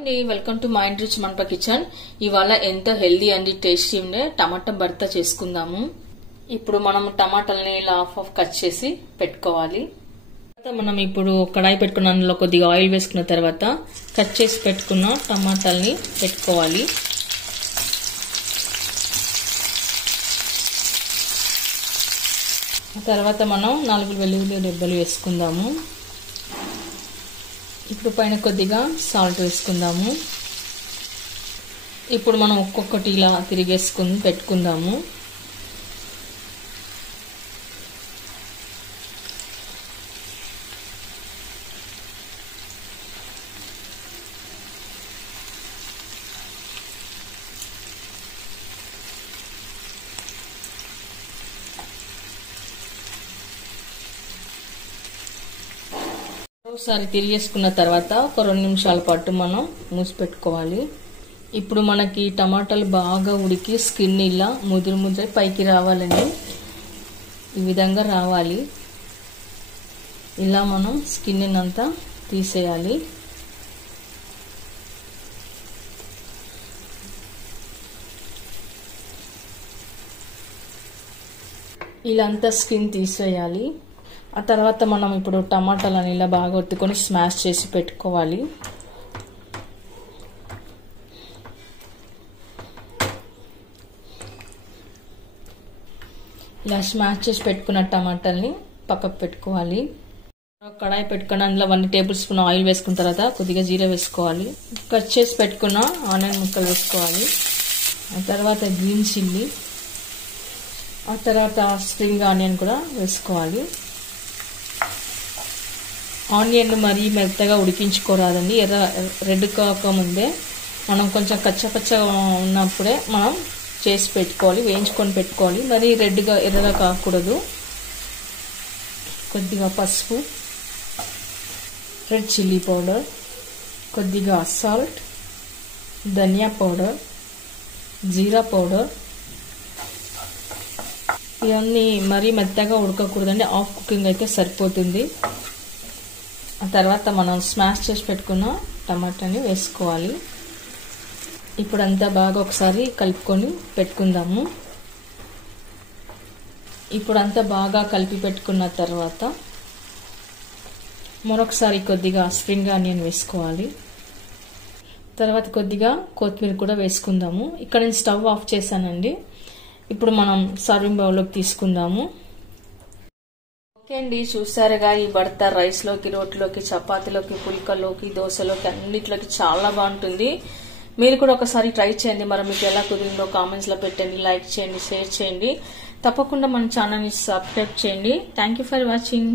అండి welcome to mind rich మంట kitchen. ఇవాళ ఎంతో హెల్దీ అండ్ టేస్టీ ఉండే టమాటా భర్త చేసుకుందాము. ఇప్పుడు మనం టమాటాలని ఇలా హాఫ్ కట్ చేసి పెట్టుకోవాలి. మనం ఇప్పుడు కడాయి పెట్టుకున్న అందులో కొద్దిగా ఆయిల్ వేసుకున్న తర్వాత కట్ చేసి పెట్టుకున్న టమాటాలని పెట్టుకోవాలి. తర్వాత మనం 4 వెల్లుల్లి రెబ్బలు వేసుకుందాము. ఇప్పుడు పైన కొద్దిగా సాల్ట్ వేసుకుందాము. ఇప్పుడు మనం ఒక్కొక్కటి ఇలా తిరిగేసుకుని పెట్టుకుందాము. ఒకసారి తిరిగేసుకున్న తర్వాత ఒక 2 నిమిషాల పాటు మనం మూసి పెట్టుకోవాలి. ఇప్పుడు మనకి టమాటాలు బాగా ఉడికి స్కిన్ ఇలా ముదురు పైకి రావాలండి. ఈ విధంగా రావాలి. ఇలా మనం స్కిన్ అంతా తీసేయాలి. ఇలా అంతా స్కిన్ తీసేయాలి. ఆ తర్వాత మనం ఇప్పుడు టమాటాలను ఇలా బాగా ఒత్తుకొని స్మాష్ చేసి పెట్టుకోవాలి. ఇలా స్మాష్ చేసి పెట్టుకున్న టమాటాలని పక్కకు పెట్టుకోవాలి. కడాయి పెట్టుకుని అందులో 1 టేబుల్ స్పూన్ ఆయిల్ వేసుకున్న తర్వాత కొద్దిగా జీరా వేసుకోవాలి. కట్ చేసి పెట్టుకున్న ఆనియన్ ముక్కలు వేసుకోవాలి. ఆ తర్వాత గ్రీన్ చిల్లీ, ఆ తర్వాత స్ప్రింగ్ ఆనియన్ కూడా వేసుకోవాలి. ఆనియన్ మరీ మెత్తగా ఉడికించుకోరాదండి. రెడ్ కాకముందే మనం కొంచెం కచ్చపచ్చగా ఉన్నప్పుడే మనం చేసి పెట్టుకోవాలి, వేయించుకొని పెట్టుకోవాలి. మరీ ఎర్రగా కాకూడదు. కొద్దిగా పసుపు, రెడ్ చిల్లీ పౌడర్, కొద్దిగా సాల్ట్, ధనియా పౌడర్, జీరా పౌడర్. ఇవన్నీ మరీ మెత్తగా ఉడకకూడదండి. హాఫ్ కుకింగ్ అయితే సరిపోతుంది. ఆ తర్వాత మనం స్మాష్ చేసి పెట్టుకున్న టమాటాని వేసుకోవాలి. ఇప్పుడు అంతా బాగా ఒకసారి కలుపుకొని పెట్టుకుందాము. ఇప్పుడు అంతా బాగా కలిపి పెట్టుకున్న తర్వాత మరొకసారి కొద్దిగా స్ప్రింగ్ ఆనియన్ వేసుకోవాలి. తర్వాత కొద్దిగా కొత్తిమీర కూడా వేసుకుందాము. ఇక్కడ నేను స్టవ్ ఆఫ్ చేశానండి. ఇప్పుడు మనం సర్వింగ్ బౌల్లోకి తీసుకుందాము. ఓకే అండి, చూసారుగా ఈ భర్త రైస్ లోకి, రోట్లోకి, చపాతీలోకి, పుల్కలోకి, దోశలోకి అన్నిట్లోకి చాలా బాగుంటుంది. మీరు కూడా ఒకసారి ట్రై చేయండి. మరి మీకు ఎలా కుదిరిందో కామెంట్స్ లో పెట్టండి, లైక్ చేయండి, షేర్ చేయండి. తప్పకుండా మన ఛానల్ ని సబ్స్క్రైబ్ చేయండి. Thank you for watching.